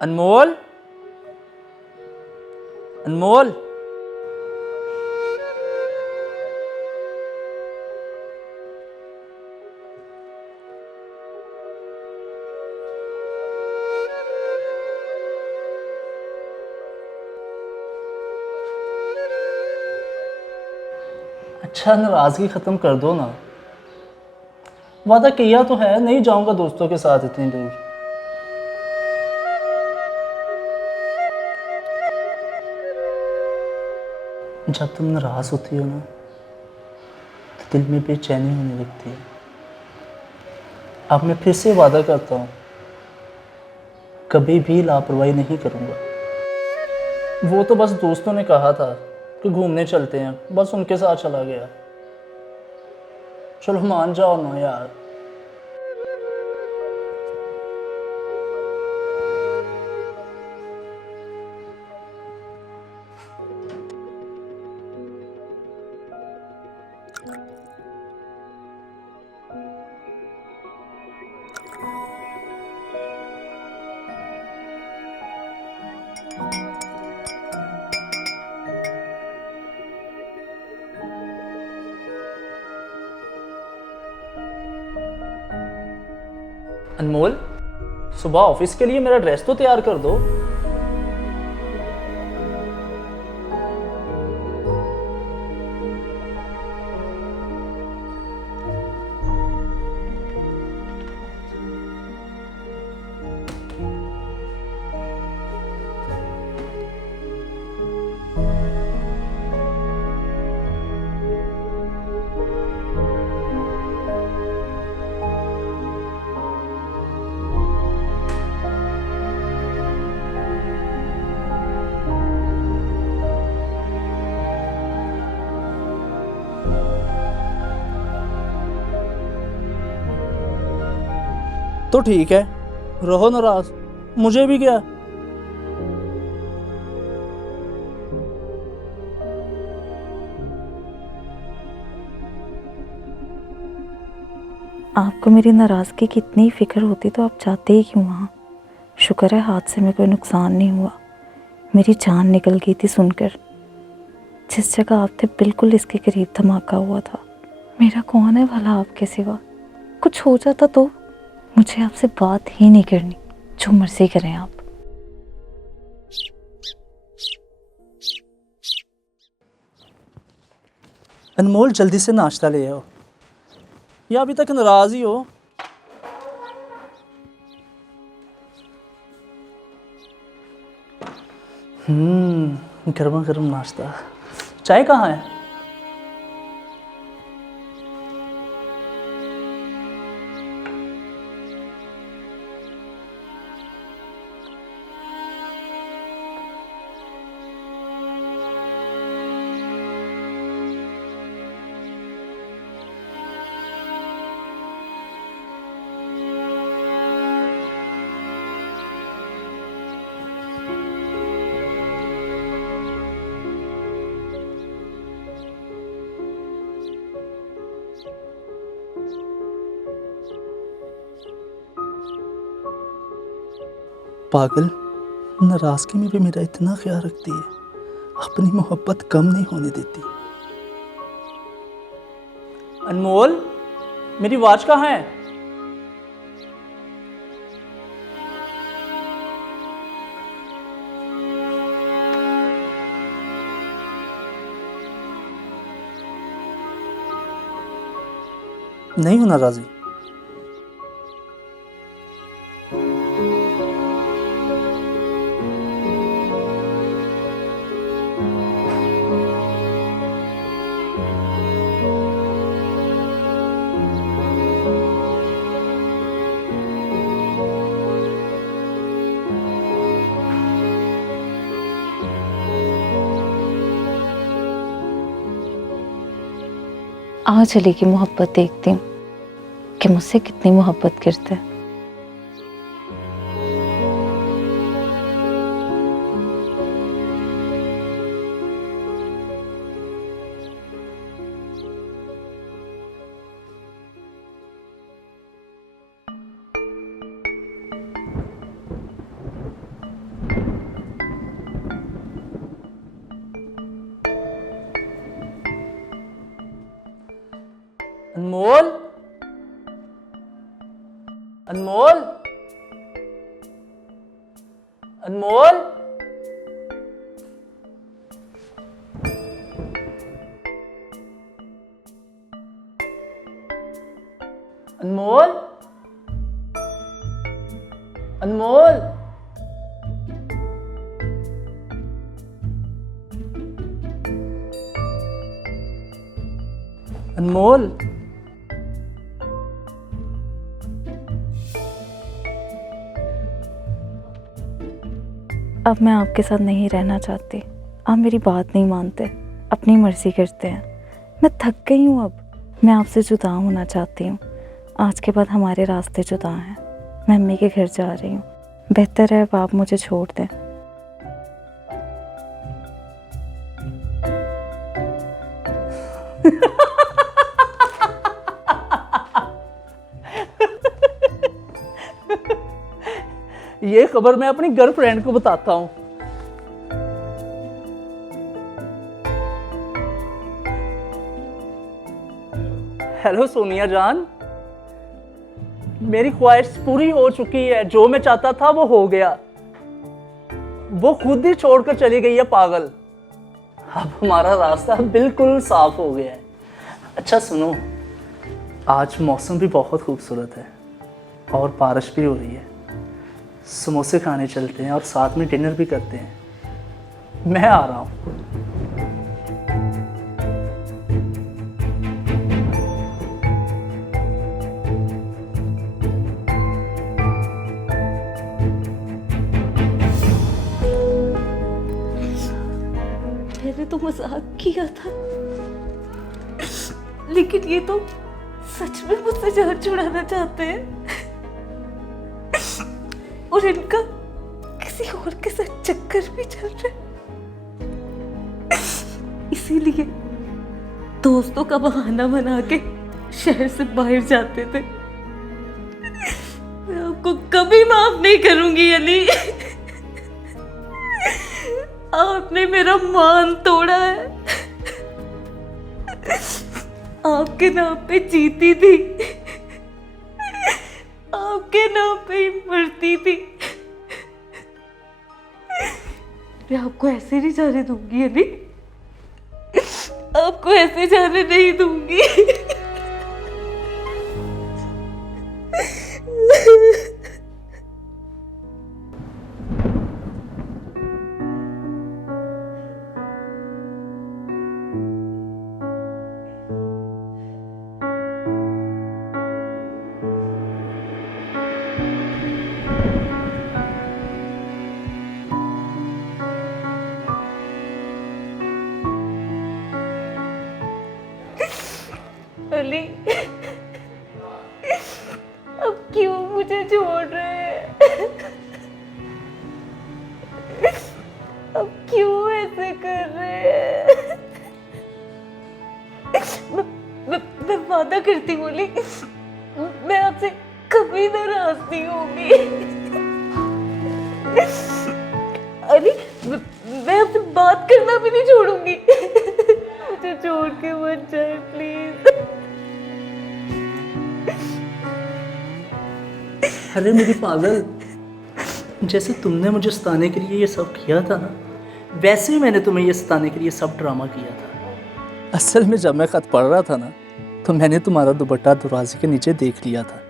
अनमोल, अनमोल। अच्छा, नाराजगी खत्म कर दो ना। वादा किया तो है, नहीं जाऊंगा दोस्तों के साथ इतनी दूर। जब तुम नाराज होती हो ना, तो दिल में बेचैनी होने लगती है। अब मैं फिर से वादा करता हूँ, कभी भी लापरवाही नहीं करूँगा। वो तो बस दोस्तों ने कहा था कि घूमने चलते हैं, बस उनके साथ चला गया। चलो मान जाओ ना यार। अनमोल, सुबह ऑफिस के लिए मेरा ड्रेस तो तैयार कर दो। तो ठीक है, रहो नाराज, मुझे भी क्या। आपको मेरी नाराज़गी की इतनी फ़िक्र होती तो आप जाते ही क्यों वहाँ। शुक्र है हाथ से में कोई नुकसान नहीं हुआ। मेरी जान निकल गई थी सुनकर। जिस जगह आप थे बिल्कुल इसके करीब धमाका हुआ था। मेरा कौन है भला आपके सिवा। कुछ हो जाता तो मुझे आपसे बात ही नहीं करनी, जो मर्जी करें आप। अनमोल, जल्दी से नाश्ता ले आओ, या अभी तक नाराज ही हो। गर्मा गर्म नाश्ता। चाय कहाँ है? पागल, नाराजगी में भी मेरा इतना ख्याल रखती है, अपनी मोहब्बत कम नहीं होने देती। अनमोल, मेरी वॉच कहाँ है? नहीं हो नाराजी? आ चलेगी मोहब्बत, देखती हूँ कि मुझसे कितनी मोहब्बत करते हैं। अनमोल, अनमोल, अनमोल। अनमोल, अब मैं आपके साथ नहीं रहना चाहती। आप मेरी बात नहीं मानते, अपनी मर्जी करते हैं। मैं थक गई हूँ। अब मैं आपसे जुदा होना चाहती हूँ। आज के बाद हमारे रास्ते जुदा हैं। मैं अम्मी के घर जा रही हूँ। बेहतर है अब आप मुझे छोड़ दें। ये खबर मैं अपनी गर्लफ्रेंड को बताता हूँ। हेलो सोनिया जान, मेरी ख्वाहिश पूरी हो चुकी है। जो मैं चाहता था वो हो गया। वो खुद ही छोड़कर चली गई है पागल। अब हमारा रास्ता बिल्कुल साफ हो गया है। अच्छा सुनो, आज मौसम भी बहुत खूबसूरत है और बारिश भी हो रही है। समोसे खाने चलते हैं और साथ में डिनर भी करते हैं। मैं आ रहा हूँ। मैंने तो मजाक किया था, लेकिन ये तो सच में मुझसे जान छुड़ाना चाहते हैं और इनका किसी और के साथ चक्कर भी चल रहा है। इसीलिए दोस्तों का बहाना बना के शहर से बाहर जाते थे। मैं आपको कभी माफ नहीं करूंगी अली। आपने मेरा मान तोड़ा है। आपके नाम पे जीती थी, आपके नाम पे ही मरती थी। मैं आपको ऐसे नहीं जाने दूंगी अली, आपको ऐसे जाने नहीं दूंगी। अली, अब क्यों मुझे छोड़ रहे हैं? अब क्यों ऐसे कर रहे हैं? मैं वादा करती हूँ अली, मैं आपसे कभी नाराज नहीं होंगी। अली, मैं आपसे बात करना भी नहीं छोड़ूंगी। मुझे छोड़ के मत जाए प्लीज। अरे मेरी पागल, जैसे तुमने मुझे सताने के लिए ये सब किया था ना, वैसे ही मैंने तुम्हें ये सताने के लिए सब ड्रामा किया था। असल में जब मैं खत पढ़ रहा था ना, तो मैंने तुम्हारा दुपट्टा दरवाजे के नीचे देख लिया था।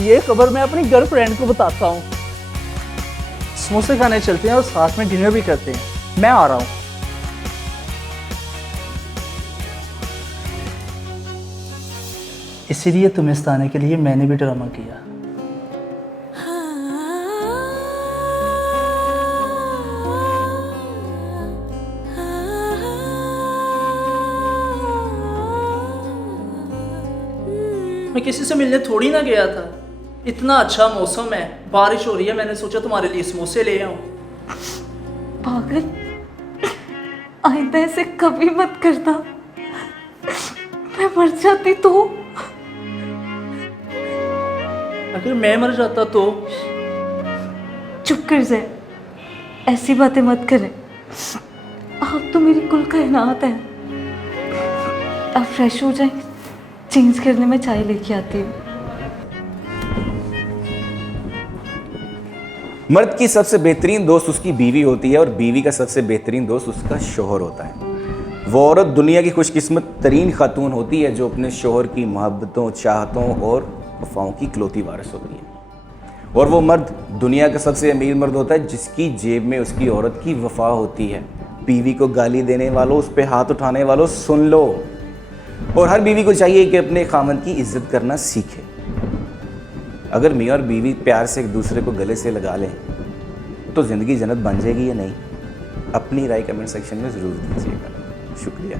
ये खबर मैं अपनी गर्लफ्रेंड को बताता हूँ। समोसे खाने चलते हैं और साथ में डिनर भी करते हैं। मैं आ रहा हूँ। इसीलिए तुम्हें सताने के लिए मैंने भी ड्रामा किया। मैं किसी से मिलने थोड़ी ना गया था। इतना अच्छा मौसम है, बारिश हो रही है, मैंने सोचा तुम्हारे लिए समोसे ले आऊं। पागल, आइंदा ऐसे कभी मत करना। मैं मर जाती तो? अगर मैं मर जाता तो? चुप कर जाए। ऐसी बातें मत करें, आप तो मेरी कुल कायनात हैं। आप फ्रेश हो जाएं, चेंज करने में चाय लेके आती हूँ। मर्द की सबसे बेहतरीन दोस्त उसकी बीवी होती है और बीवी का सबसे बेहतरीन दोस्त उसका शोहर होता है। वो औरत दुनिया की खुशकिस्मत तरीन खातून होती है जो अपने शोहर की मोहब्बतों, चाहतों और वफाओं की इकलौती वारिस होती है। और वो मर्द दुनिया का सबसे अमीर मर्द होता है जिसकी जेब में उसकी औरत की वफा होती है। बीवी को गाली देने वालों, उस पर हाथ उठाने वालों, सुन लो। और हर बीवी को चाहिए कि अपने खामन की इज्जत करना सीखे। अगर मियाँ और बीवी प्यार से एक दूसरे को गले से लगा लें तो ज़िंदगी जन्नत बन जाएगी या नहीं? अपनी राय कमेंट सेक्शन में ज़रूर दीजिएगा। शुक्रिया।